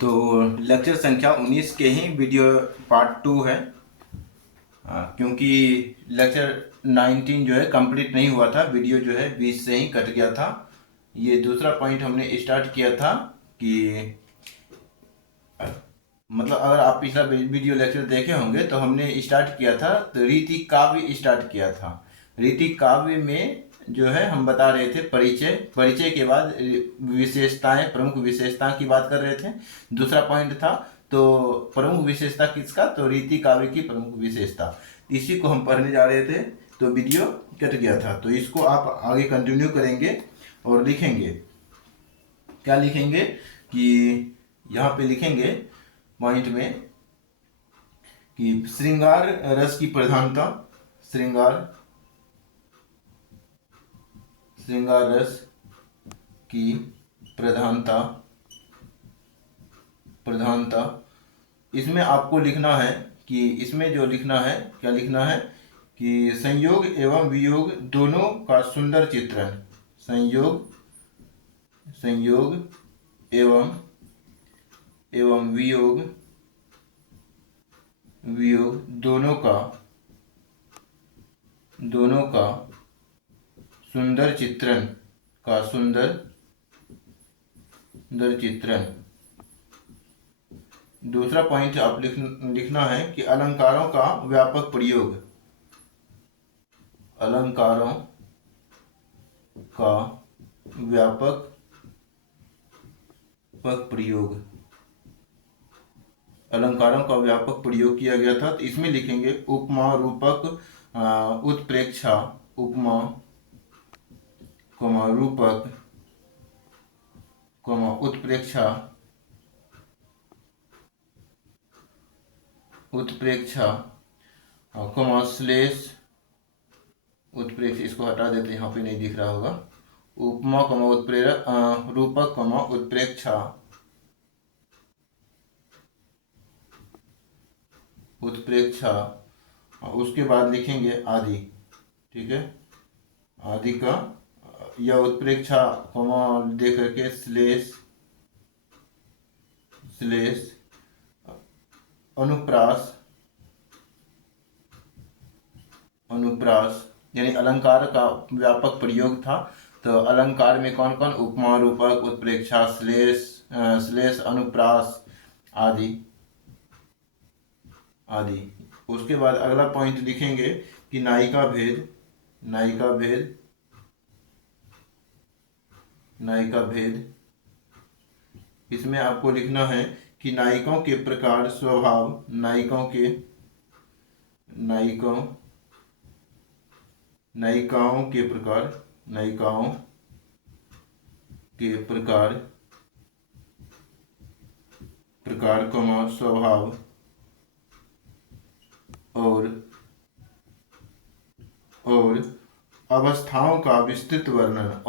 तो लेक्चर संख्या 19 के ही वीडियो पार्ट 2 है। क्योंकि लेक्चर 19 जो है कंप्लीट नहीं हुआ था, वीडियो जो है बीच से ही कट गया था। ये दूसरा पॉइंट हमने स्टार्ट किया था कि मतलब अगर आप पिछला वीडियो लेक्चर देखे होंगे तो हमने स्टार्ट किया था तो रीति काव्य स्टार्ट किया था। रीति काव्य में जो है हम बता रहे थे परिचय, परिचय के बाद विशेषताएं, प्रमुख विशेषता की बात कर रहे थे। दूसरा पॉइंट था तो प्रमुख विशेषता किसका, तो रीति काव्य की प्रमुख विशेषता, इसी को हम पढ़ने जा रहे थे तो वीडियो कट गया था। तो इसको आप आगे कंटिन्यू करेंगे और लिखेंगे। क्या लिखेंगे कि यहाँ पे लिखेंगे पॉइंट में कि श्रृंगार रस की प्रधानता, श्रृंगार श्रृंगार रस की प्रधानता, प्रधानता इसमें आपको लिखना है कि इसमें जो लिखना है, क्या लिखना है कि संयोग एवं वियोग दोनों का सुंदर चित्रण, संयोग संयोग एवं वियोग वियोग दोनों का सुंदर चित्रण, का सुंदर चित्रण। दूसरा पॉइंट आप लिखना है कि अलंकारों का व्यापक प्रयोग, अलंकारों का व्यापक प्रयोग, अलंकारों का व्यापक प्रयोग किया गया था। तो इसमें लिखेंगे उपमा रूपक उत्प्रेक्षा, उपमा रूपक उत्प्रेक्षा, उत्प्रेक्षा श्लेष उत्प्रेक्ष, इसको हटा देते हैं, यहाँ पे नहीं दिख रहा होगा। उपमा उत्प्रेरक रूपक उत्प्रेक्षा, उत्प्रेक्षा। उसके बाद लिखेंगे आदि, ठीक है, आदि का या उत्प्रेक्षा दे करके श्लेष अनुप्रास, अनुप्रास यानी अलंकार का व्यापक प्रयोग था। तो अलंकार में कौन कौन, उपमा रूपक उत्प्रेक्षा श्लेष अनुप्रास आदि आदि। उसके बाद अगला पॉइंट लिखेंगे कि नायिका भेद, नायिका भेद, नायिका भेद। इसमें आपको लिखना है कि नायिकों के प्रकार स्वभाव, नायिकाओं के प्रकार, नायिकाओं के प्रकार स्वभाव और अवस्थाओं का विस्तृत वर्णन,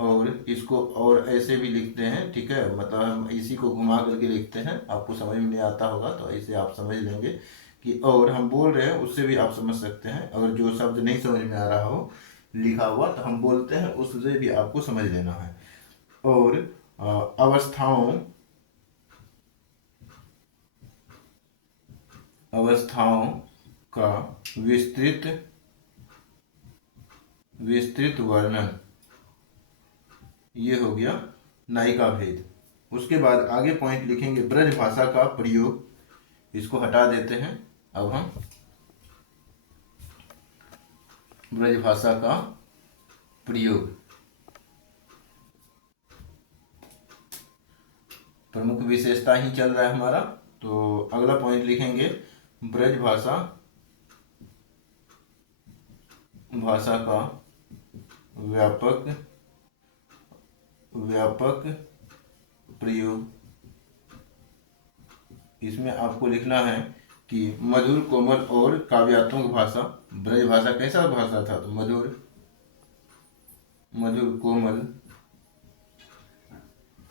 और इसको और ऐसे भी लिखते हैं, ठीक है, मतलब हम इसी को घुमा करके लिखते हैं। आपको समझ में नहीं आता होगा तो ऐसे आप समझ लेंगे कि और हम बोल रहे हैं उससे भी आप समझ सकते हैं। अगर जो शब्द नहीं समझ में आ रहा हो लिखा हुआ तो हम बोलते हैं, उससे भी आपको समझ लेना है। और अवस्थाओं का विस्तृत वर्णन, ये हो गया नायिका भेद। उसके बाद आगे पॉइंट लिखेंगे ब्रज भाषा का प्रयोग, इसको हटा देते हैं। अब हम ब्रज भाषा का प्रयोग, प्रमुख विशेषता ही चल रहा है हमारा। तो अगला पॉइंट लिखेंगे ब्रज भाषा का व्यापक प्रयोग। इसमें आपको लिखना है कि मधुर कोमल और काव्यात्मक भाषा, ब्रज भाषा कैसा भाषा था, तो मधुर कोमल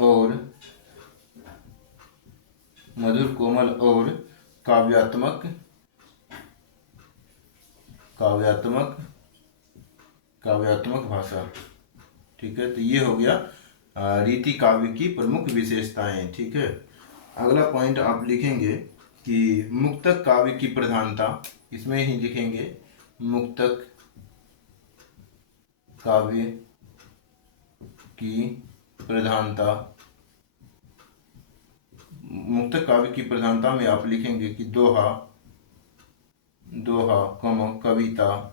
और काव्यात्मक भाषा, ठीक है। तो ये हो गया रीति काव्य की प्रमुख विशेषताएं। ठीक है, अगला पॉइंट आप लिखेंगे कि मुक्तक काव्य की प्रधानता, इसमें ही लिखेंगे मुक्तक काव्य की प्रधानता। मुक्तक काव्य की प्रधानता में आप लिखेंगे कि दोहा, दोहा कविता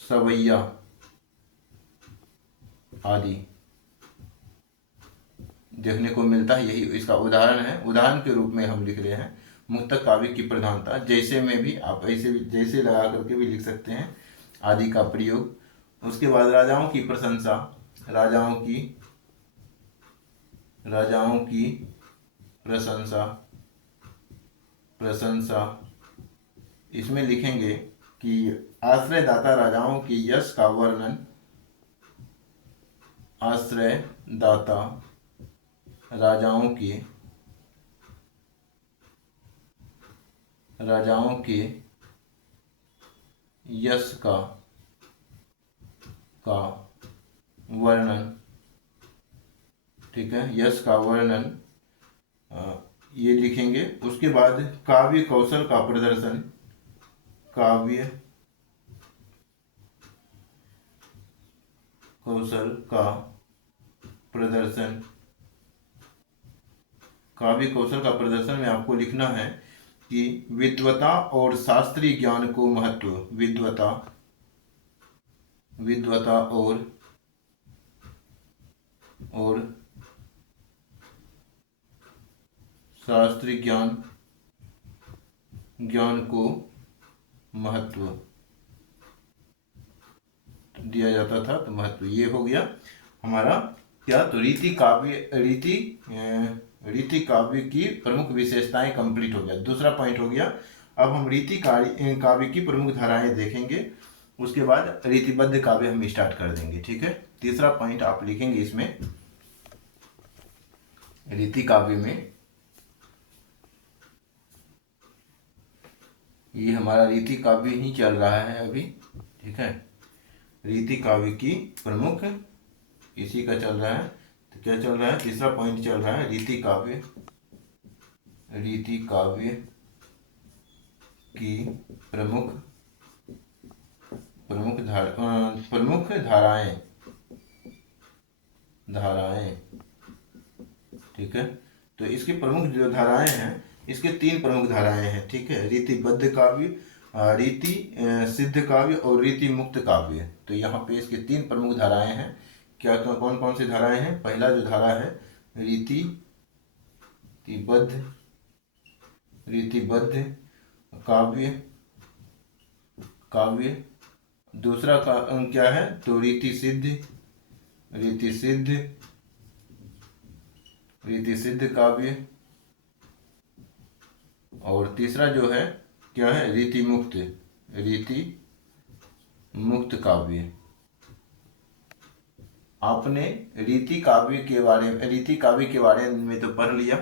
सवैया आदि देखने को मिलता है। यही इसका उदाहरण है। उदाहरण के रूप में हम लिख रहे हैं मुक्तक काव्य की प्रधानता। जैसे में भी आप ऐसे भी जैसे लगा करके भी लिख सकते हैं, आदि का प्रयोग। उसके बाद राजाओं की प्रशंसा, राजाओं की प्रशंसा। इसमें लिखेंगे कि आश्रयदाता राजाओं के यश का वर्णन, आश्रयदाता राजाओं के यश का वर्णन। ठीक है, यश का वर्णन ये लिखेंगे। उसके बाद काव्य कौशल का प्रदर्शन, काव्य कौशल का प्रदर्शन। काव्य कौशल का प्रदर्शन में आपको लिखना है कि विद्वता और शास्त्रीय ज्ञान को महत्व, विद्वता और शास्त्रीय ज्ञान को महत्व दिया जाता था। तो महत्व ये हो गया हमारा क्या, तो रीति काव्य की प्रमुख विशेषताएं कंप्लीट हो गया। दूसरा पॉइंट हो गया। अब हम रीति काव्य की प्रमुख धाराएं देखेंगे। उसके बाद रीतिबद्ध काव्य हम स्टार्ट कर देंगे। ठीक है, तीसरा पॉइंट आप लिखेंगे इसमें, रीति काव्य में ये हमारा रीति काव्य ही चल रहा है अभी। ठीक है, रीति काव्य की प्रमुख इसी का चल रहा है। तो क्या चल रहा है, तीसरा पॉइंट चल रहा है रीति काव्य की प्रमुख धाराएं। ठीक है, तो इसकी प्रमुख जो धाराएं हैं, इसके 3 प्रमुख धाराएं हैं। ठीक है, रीतिबद्ध काव्य, रीति सिद्ध काव्य और रीति मुक्त काव्य। तो यहाँ पे इसके 3 प्रमुख धाराएं हैं। क्या कौन कौन सी धाराएं हैं? पहला जो धारा है रीतिबद्ध काव्य। दूसरा क्या है, तो रीति सिद्ध काव्य। और तीसरा जो है क्या है, रीति मुक्त काव्य। आपने रीति काव्य के बारे में तो पढ़ लिया।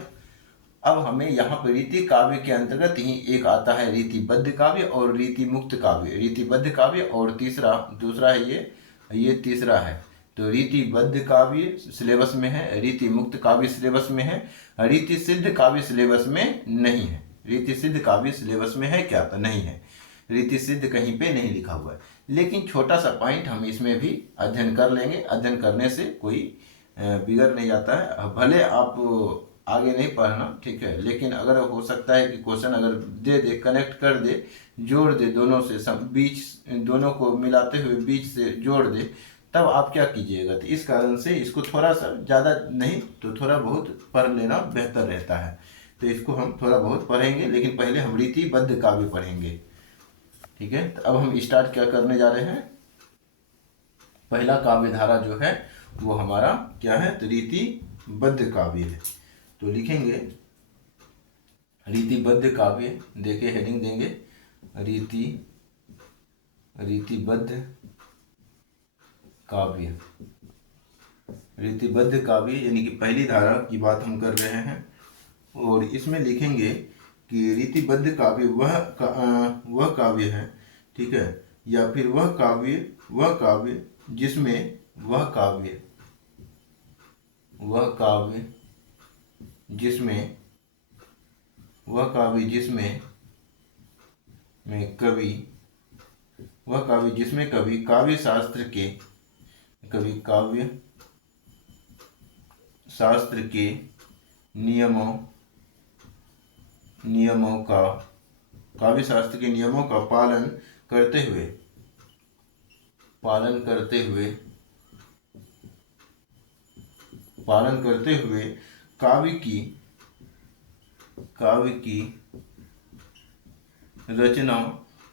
अब हमें यहाँ पर रीति काव्य के अंतर्गत ही एक आता है रीतिबद्ध काव्य और रीति मुक्त काव्य। रीतिबद्ध काव्य और दूसरा है ये तीसरा है। तो रीतिबद्ध काव्य सिलेबस में है, रीति मुक्त काव्य सिलेबस में है, रीति सिद्ध काव्य सिलेबस में नहीं है। रीति सिद्ध काव्य सिलेबस में है क्या? तो नहीं है, रीति सिद्ध कहीं पे नहीं लिखा हुआ है। लेकिन छोटा सा पॉइंट हम इसमें भी अध्ययन कर लेंगे। अध्ययन करने से कोई बिगड़ नहीं जाता है। भले आप आगे नहीं पढ़ना, ठीक है, लेकिन अगर हो सकता है कि क्वेश्चन अगर दे कनेक्ट कर दे, जोड़ दे, दोनों से दोनों को मिलाते हुए बीच से जोड़ दे, तब आप क्या कीजिएगा। तो इस कारण से इसको थोड़ा सा ज़्यादा नहीं तो थोड़ा बहुत पढ़ लेना बेहतर रहता है। तो इसको हम थोड़ा बहुत पढ़ेंगे, लेकिन पहले हम रीतिबद्ध काव्य पढ़ेंगे। ठीक है, तो अब हम स्टार्ट क्या करने जा रहे हैं। पहला काव्य धारा जो है वो हमारा क्या है, तो रीतिबद्ध काव्य है। तो लिखेंगे रीतिबद्ध काव्य, देखे हेडिंग देंगे रीतिबद्ध काव्य। रीतिबद्ध काव्य यानी कि पहली धारा की बात हम कर रहे हैं। और इसमें लिखेंगे कि रीतिबद्ध काव्य वह काव्य है, ठीक है, या फिर वह काव्य जिसमें वह काव्य वह काव्य जिसमें कवि काव्य शास्त्र के नियमों का पालन करते हुए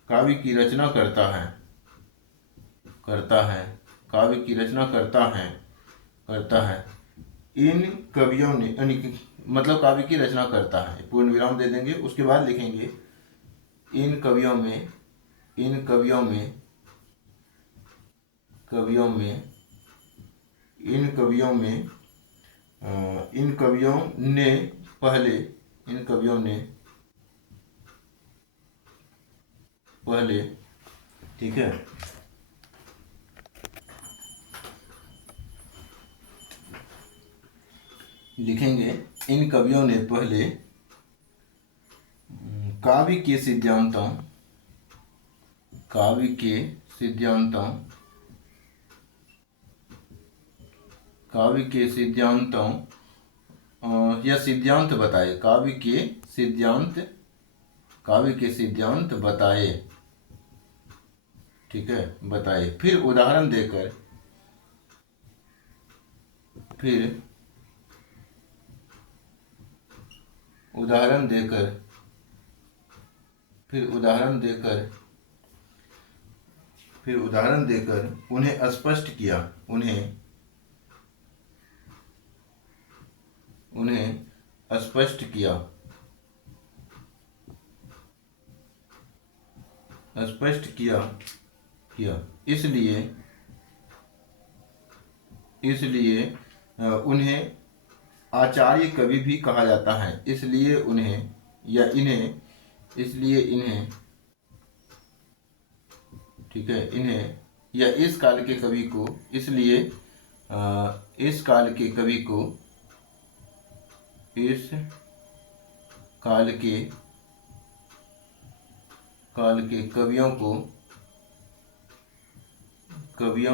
काव्य की रचना करता है। इन कवियों ने मतलब काव्य की रचना करता है, पूर्ण विराम दे देंगे, उसके बाद लिखेंगे इन कवियों ने पहले ठीक है, लिखेंगे इन कवियों ने पहले काव्य के सिद्धांतों या सिद्धांत बताए, काव्य के सिद्धांत बताए, ठीक है, बताए। फिर उदाहरण देकर उन्हें स्पष्ट किया। इसलिए उन्हें आचार्य कवि भी कहा जाता है। इसलिए इन्हें ठीक है, इन्हें या इस काल के कवि को, इसलिए इस काल के कवियों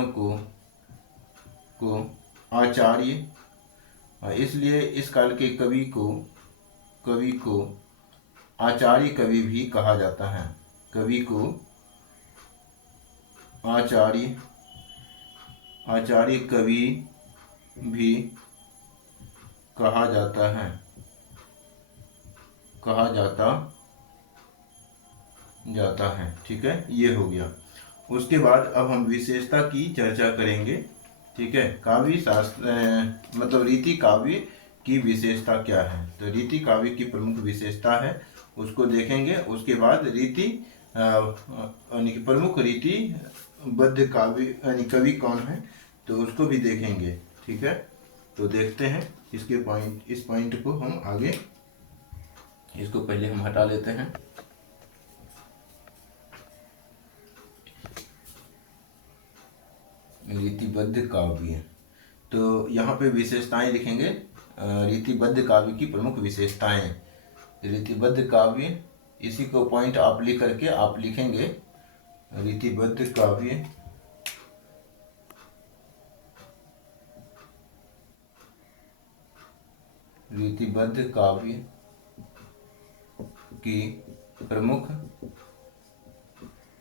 को आचार्य, इसलिए इस काल के कवि को आचार्य कवि भी कहा जाता है। कवि को आचार्य कवि भी कहा जाता है। ठीक है, ये हो गया। उसके बाद अब हम विशेषता की चर्चा करेंगे। ठीक है, काव्य शास्त्र मतलब रीति काव्य की विशेषता क्या है। तो रीति काव्य की प्रमुख विशेषता है, उसको देखेंगे। उसके बाद रीति यानी कि प्रमुख रीति बद्ध काव्य यानी कवि कौन है, तो उसको भी देखेंगे। ठीक है, तो देखते हैं इस पॉइंट को हम आगे, इसको पहले हम हटा लेते हैं। रीतिबद्ध काव्य, तो यहाँ पे विशेषताएं लिखेंगे। रीतिबद्ध काव्य की प्रमुख विशेषताएं, रीतिबद्ध काव्य, इसी को पॉइंट आप लिख करके आप लिखेंगे। रीतिबद्ध काव्य की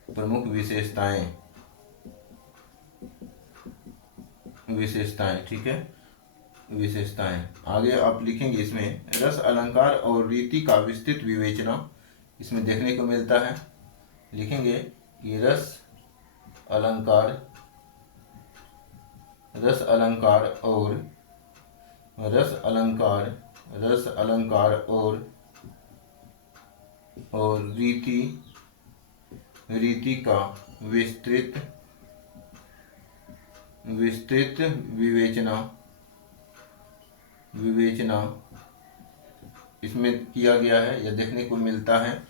प्रमुख विशेषताएं। ठीक है, विशेषताएं आगे आप लिखेंगे। इसमें रस अलंकार और रीति का विस्तृत विवेचना इसमें देखने को मिलता है। लिखेंगे कि रस अलंकार और रीति का विस्तृत विवेचना इसमें किया गया है या देखने को मिलता है।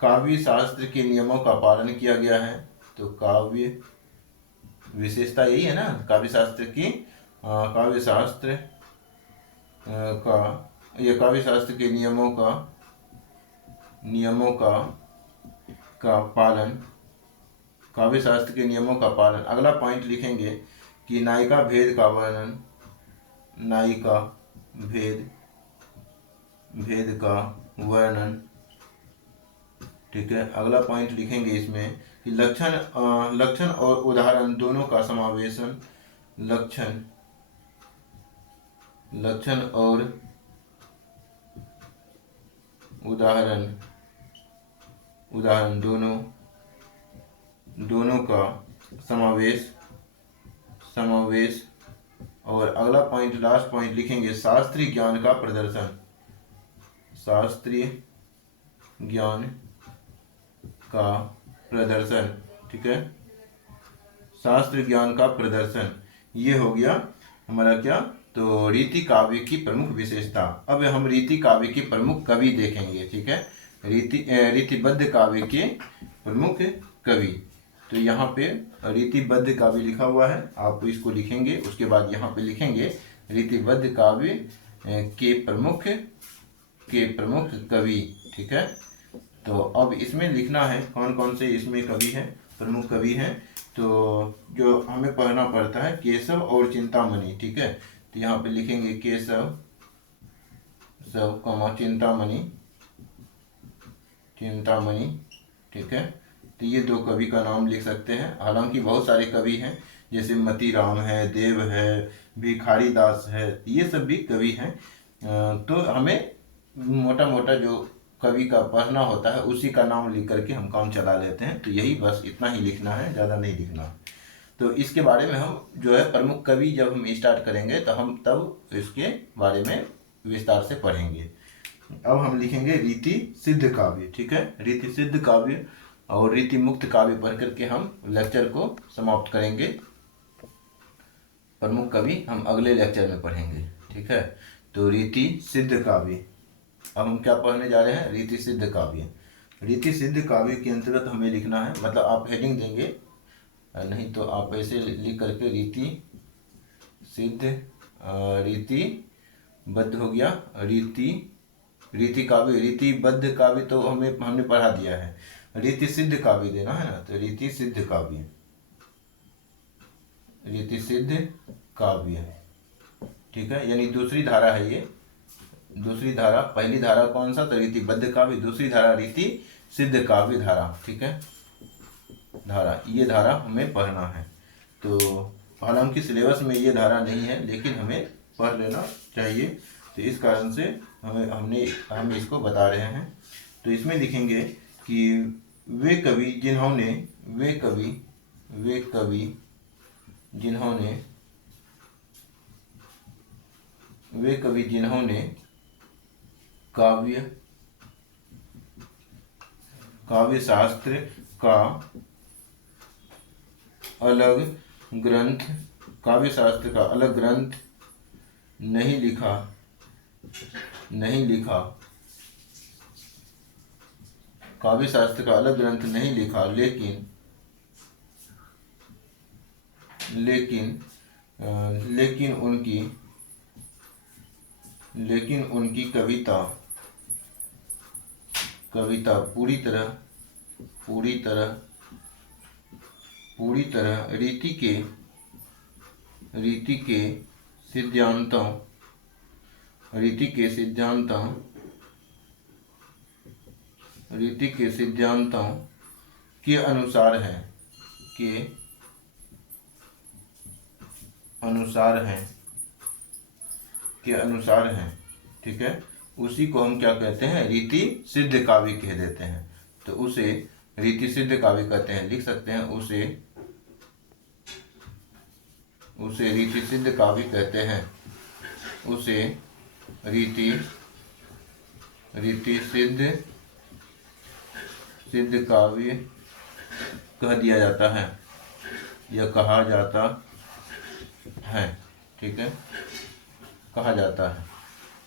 काव्य शास्त्र के नियमों का पालन किया गया है। तो काव्य विशेषता यही है ना, काव्य शास्त्र का ये काव्य शास्त्र के नियमों का पालन, काव्य शास्त्र के नियमों का पालन। अगला पॉइंट लिखेंगे कि नायिका भेद का वर्णन, नायिका भेद का वर्णन। ठीक है, अगला पॉइंट लिखेंगे इसमें कि लक्षण और उदाहरण दोनों का समावेशन, लक्षण और उदाहरण दोनों का समावेश। और अगला पॉइंट, लास्ट पॉइंट लिखेंगे शास्त्रीय ज्ञान का प्रदर्शन, शास्त्रीय ज्ञान का प्रदर्शन। ठीक है, शास्त्र ज्ञान का प्रदर्शन। ये हो गया हमारा क्या, तो रीति काव्य की प्रमुख विशेषता। अब हम रीति काव्य के प्रमुख कवि देखेंगे। ठीक है, रीतिबद्ध काव्य के प्रमुख कवि। तो यहाँ पे रीतिबद्ध काव्य लिखा हुआ है, आप इसको लिखेंगे। उसके बाद यहाँ पे लिखेंगे रीतिबद्ध काव्य के प्रमुख कवि। ठीक है, तो अब इसमें लिखना है कौन कौन से इसमें कवि हैं, प्रमुख कवि हैं। तो जो हमें पढ़ना पड़ता है केशव और चिंतामणि। ठीक है, तो यहाँ पे लिखेंगे केशव चिंतामणि। ठीक है, तो ये दो कवि का नाम लिख सकते हैं। हालांकि बहुत सारे कवि हैं, जैसे मतीराम है, देव है, भिखारी दास है, ये सब भी कवि हैं। तो हमें मोटा मोटा जो कवि का पढ़ना होता है उसी का नाम लिख करके हम काम चला लेते हैं। तो यही बस इतना ही लिखना है, ज़्यादा नहीं लिखना। तो इसके बारे में हम जो है प्रमुख कवि जब हम स्टार्ट करेंगे तो हम तब इसके बारे में विस्तार से पढ़ेंगे। अब हम लिखेंगे रीति सिद्ध काव्य। ठीक है, रीति सिद्ध काव्य और रीति मुक्त काव्य पढ़ करके हम लेक्चर को समाप्त करेंगे। प्रमुख कवि हम अगले लेक्चर में पढ़ेंगे। ठीक है, तो रीति सिद्ध काव्य। अब हम क्या पढ़ने जा रहे हैं, रीति सिद्ध काव्य। रीति सिद्ध काव्य के अंतर्गत हमें लिखना है, मतलब आप हेडिंग देंगे, नहीं तो आप ऐसे लिख करके रीति सिद्ध, रीतिबद्ध हो गया, रीति काव्य। रीतिबद्ध काव्य तो हमने पढ़ा दिया है, रीति सिद्ध काव्य देना है ना। तो रीति सिद्ध काव्य, रीति सिद्ध काव्य। ठीक है, यानी दूसरी धारा है ये, दूसरी धारा। पहली धारा कौन सा, तो रीतिबद्ध काव्य। दूसरी धारा रीति सिद्ध काव्य धारा। ठीक है, धारा, ये धारा हमें पढ़ना है। तो हालांकि सिलेबस में ये धारा नहीं है, लेकिन हमें पढ़ लेना चाहिए। तो इस कारण से हम इसको बता रहे हैं। तो इसमें लिखेंगे कि वे कवि जिन्होंने काव्य शास्त्र का अलग ग्रंथ नहीं लिखा, काव्य शास्त्र का अलग ग्रंथ नहीं लिखा, लेकिन उनकी कविता पूरी तरह रीति के सिद्धांतों के अनुसार है। ठीक है, उसी को हम क्या कहते हैं, रीति सिद्ध काव्य कह देते हैं। तो उसे रीति सिद्ध काव्य कहते हैं, लिख सकते हैं उसे रीति सिद्ध काव्य कहते हैं, उसे रीति सिद्ध काव्य कह दिया जाता है या कहा जाता है। ठीक है, कहा जाता है।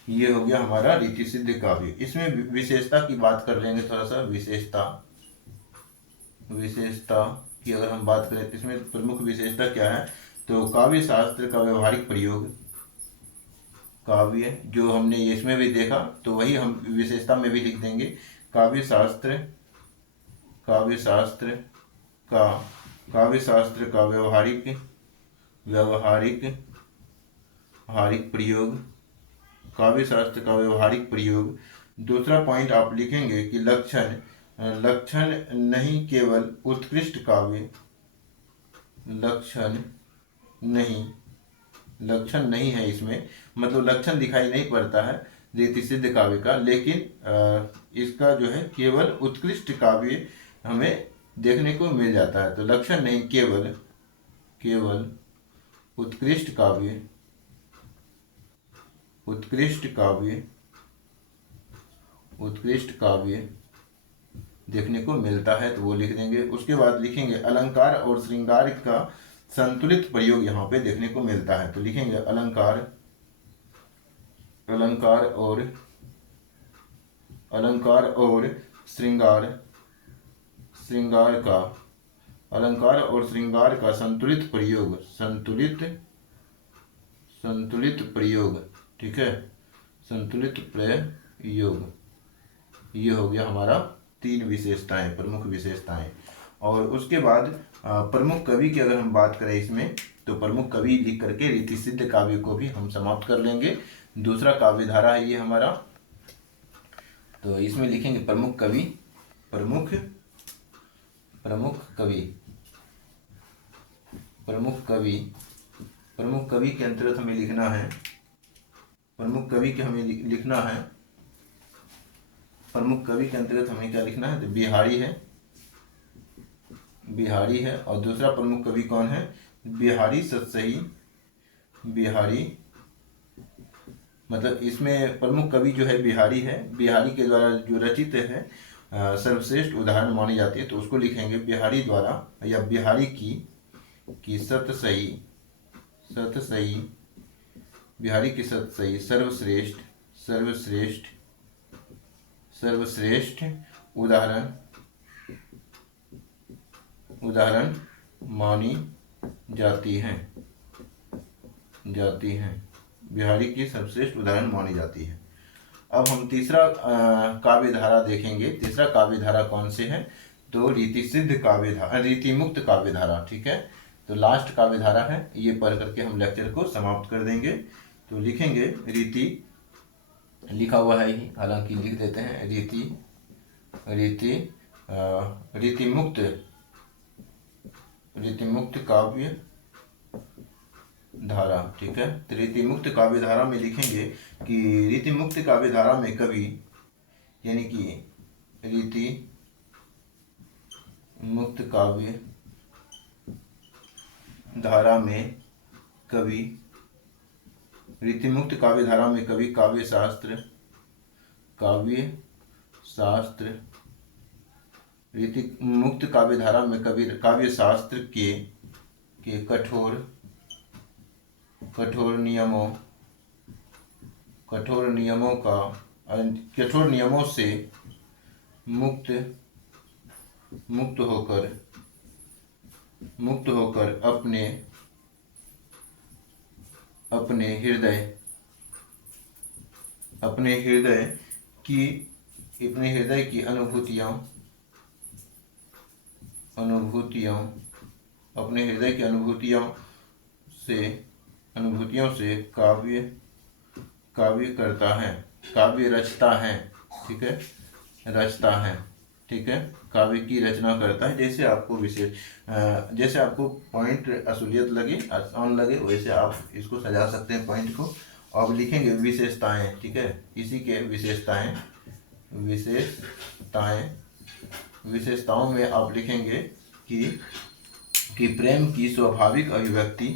ये हो गया हमारा रीति सिद्ध काव्य। इसमें विशेषता की बात कर लेंगे, थोड़ा सा विशेषता की अगर हम बात करें तो इसमें प्रमुख विशेषता क्या है, तो काव्य शास्त्र का व्यवहारिक प्रयोग, काव्य जो हमने इसमें भी देखा तो वही हम विशेषता में भी लिख देंगे। काव्य शास्त्र, काव्य शास्त्र का काव्य शास्त्र का व्यवहारिक व्यवहारिक प्रयोग, काव्य शास्त्र का व्यवहारिक प्रयोग। दूसरा पॉइंट आप लिखेंगे कि लक्षण लक्षण नहीं केवल उत्कृष्ट काव्य, लक्षण नहीं है इसमें, मतलब लक्षण दिखाई नहीं पड़ता है रीति सिद्ध काव्य का, लेकिन इसका जो है केवल उत्कृष्ट काव्य हमें देखने को मिल जाता है। तो लक्षण नहीं, केवल उत्कृष्ट काव्य, उत्कृष्ट काव्य देखने को मिलता है, तो वो लिख देंगे। उसके बाद लिखेंगे अलंकार और श्रृंगार का संतुलित प्रयोग यहाँ पे देखने को मिलता है, तो लिखेंगे अलंकार और श्रृंगार का संतुलित प्रयोग, ठीक है, संतुलित प्रयोग। ये हो गया हमारा 3 विशेषताएं, प्रमुख विशेषताएं। और उसके बाद प्रमुख कवि की अगर हम बात करें इसमें, तो प्रमुख कवि लिख करके रीति सिद्ध काव्य को भी हम समाप्त कर लेंगे। दूसरा काव्य धारा है ये हमारा, तो इसमें लिखेंगे प्रमुख कवि, प्रमुख कवि के अंतर्गत हमें लिखना है, प्रमुख कवि के हमें लिखना है, प्रमुख कवि के अंतर्गत हमें क्या लिखना है, तो बिहारी है। और दूसरा प्रमुख कवि कौन है, बिहारी सतसई, मतलब इसमें प्रमुख कवि जो है बिहारी है, बिहारी के द्वारा जो रचित है सर्वश्रेष्ठ उदाहरण मानी जाती है, तो उसको लिखेंगे बिहारी द्वारा या बिहारी की सतसई, बिहारी की सतसई सर्वश्रेष्ठ उदाहरण मानी जाती हैं, बिहारी की सर्वश्रेष्ठ उदाहरण मानी जाती है। अब हम तीसरा काव्य धारा देखेंगे। तीसरा काव्य धारा कौन से है, तो रीति सिद्ध काव्य धारा, रीति मुक्त काव्य धारा, ठीक है। तो लास्ट काव्य धारा है, ये पढ़ करके हम लेक्चर को समाप्त कर देंगे। तो लिखेंगे रीति, लिखा हुआ है ही, हालांकि लिख देते हैं, रीति मुक्त काव्य धारा, ठीक है। तो रीति मुक्त काव्य धारा में लिखेंगे कि रीति मुक्त काव्य धारा में कवि, यानी कि रीति मुक्त काव्य धारा में कवि, रीति मुक्त काव्य धारा में कवि काव्य शास्त्र, रीति मुक्त काव्य धारा में कवि काव्य शास्त्र के कठोर नियमों से मुक्त होकर अपने हृदय की अनुभूतियों से काव्य करता है, काव्य रचता है, ठीक है, ठीक है, काव्य की रचना करता है। जैसे आपको पॉइंट असुलियत लगे, आसान लगे, वैसे आप इसको सजा सकते हैं पॉइंट को। अब लिखेंगे विशेषताएं, ठीक है, इसी के विशेषताओं में आप लिखेंगे कि प्रेम की स्वाभाविक अभिव्यक्ति,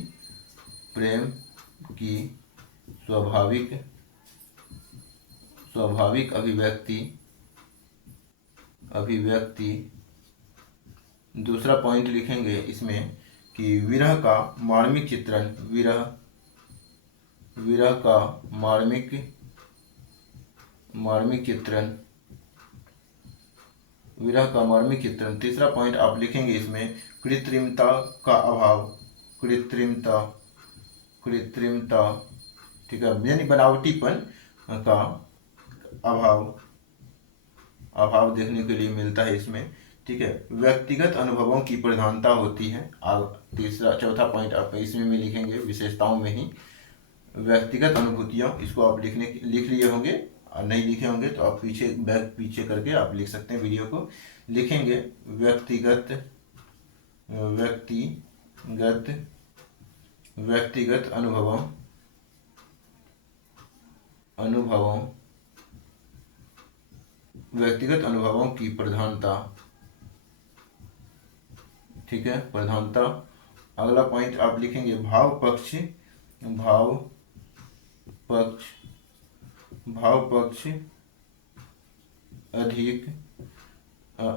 दूसरा पॉइंट लिखेंगे इसमें कि विरह का मार्मिक चित्रण, विरह का मार्मिक चित्रण। तीसरा पॉइंट आप लिखेंगे इसमें कृत्रिमता का अभाव, ठीक है, यानी बनावटीपन का अभाव देखने के लिए मिलता है इसमें। ठीक है, व्यक्तिगत अनुभवों की प्रधानता होती है। चौथा पॉइंट आप इसमें में लिखेंगे, विशेषताओं में ही व्यक्तिगत अनुभूतियाँ, इसको आप लिख लिए होंगे, और नहीं लिखे होंगे तो आप पीछे करके आप लिख सकते हैं, वीडियो को लिखेंगे। व्यक्तिगत अनुभवों की प्रधानता। ठीक है, प्रधानता। अगला पॉइंट आप लिखेंगे भाव पक्ष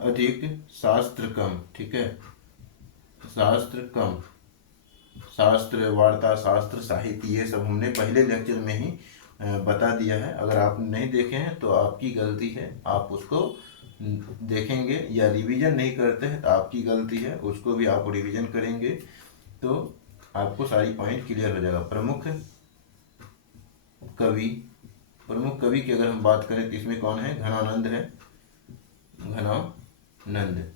अधिक शास्त्र कम। ठीक है, शास्त्र कम, शास्त्र, वार्ता, शास्त्र, साहित्य, ये सब हमने पहले लेक्चर में ही बता दिया है। अगर आप नहीं देखे हैं तो आपकी गलती है, आप उसको देखेंगे, या रिवीजन नहीं करते हैं तो आपकी गलती है, उसको भी आप रिवीजन करेंगे तो आपको सारी पॉइंट क्लियर हो जाएगा। प्रमुख कवि की अगर हम बात करें तो इसमें कौन है? घनानंद है, घनानंद।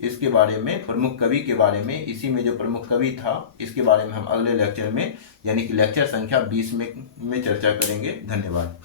इसके बारे में, प्रमुख कवि के बारे में, इसी में जो प्रमुख कवि था इसके बारे में हम अगले लेक्चर में, यानी कि लेक्चर संख्या 20 में चर्चा करेंगे। धन्यवाद।